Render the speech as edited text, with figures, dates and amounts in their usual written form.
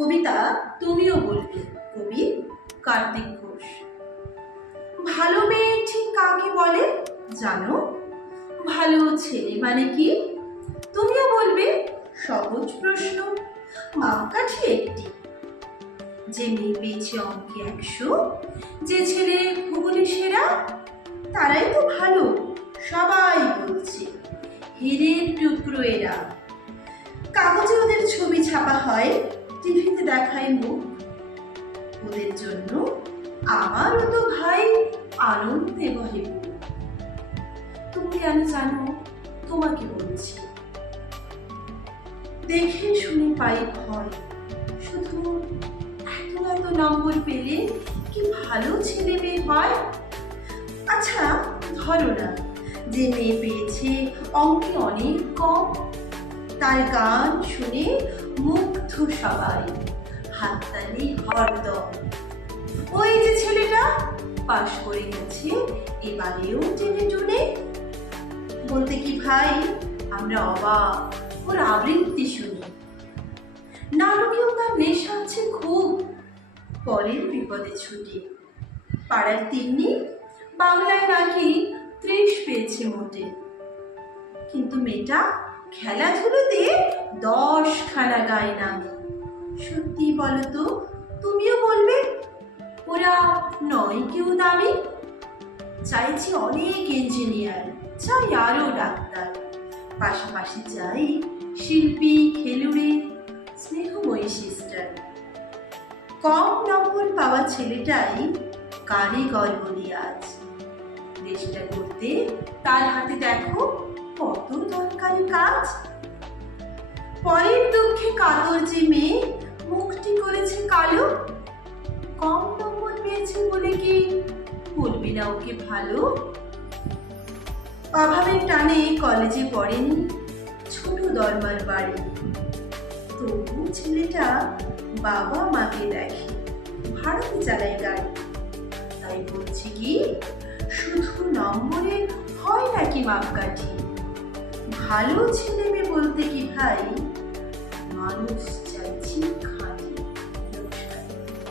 কবিতা তুমিও বলবে, কবি কার্তিক ঘোষ। ভালো মেয়ে ঠিক কাকে বলে জানো? ভালো ছেলে মানে কি? তুমিও বলবে, সহজ প্রশ্ন, মাপকাঠি একটি। যে মেয়ে পেয়েছে অঙ্কে 100, যে ছেলে ভূগোলে সেরা, তারাই তো ভালো, সবাই বলছে। হীরের টুকরো এরা। কাগজে ওদের ছবি ছাপা হয়, টিভিতে দেখায় মুখ। ওদের জন্য আমারও তো ভাই আনন্দে বহে বুক। তুমি কেন জানো? তোমাকে বলছি। দেখে শুনে পাই ভয়, শুধু এত এত নম্বর পেলে কি ভালো ছেলে মেয়ে হয়? আচ্ছা ধরো না, যে মেয়ে পেয়েছে অঙ্কে অনেক কম, তার গান শুনে মুগ্ধ সবাই, হাততালি হরদম। ওই যে ছেলেটা পাশ করে গেছে এবারেও টেনে টুনে, বলতে কি ভাই আমরা অবাক ওর আবৃত্তি শুনি। নাটকেও তার নেশা আছে খুব, পরের বিপদে ছুটে। পাড়ার তিন্নি বাংলায় নাকি 30 পেয়েছে মোটে, কিন্তু মেয়েটা খেলাধুলোতে 10খানা গায় নামে। সত্যি বলো তো, তুমিও বলবে ওরা নয় কেউ দামি? চাইছি অনেক ইঞ্জিনিয়ার, চাই আরো ডাক্তার, পাশাপাশি চাই শিল্পী, খেলুড়ে, স্নেহময়ী সিস্টার। কম নম্বর পাওয়া ছেলেটাই কারিগর বলি আজ। দেশটা করতে তার হাতে দেখো কত দরকারি কাজ। পরের দুঃখে কাতর যে মেয়ে মুখটি করেছে কালো, কম নম্বর পেয়েছে বলে কি বলবি না ওকে ভালো? অভাবের টানে কলেজে পড়েনি, ছোট দরমার বাড়ি, তবু ছেলেটা বাবা মাকে দেখে, ভাড়াতে চালায় গাড়ি। তাই বলছি কি, শুধু নম্বরে হয় নাকি মাপকাঠি? ভালো ছেলে মেয়ে বলতে কি ভাই, মানুষ চাইছি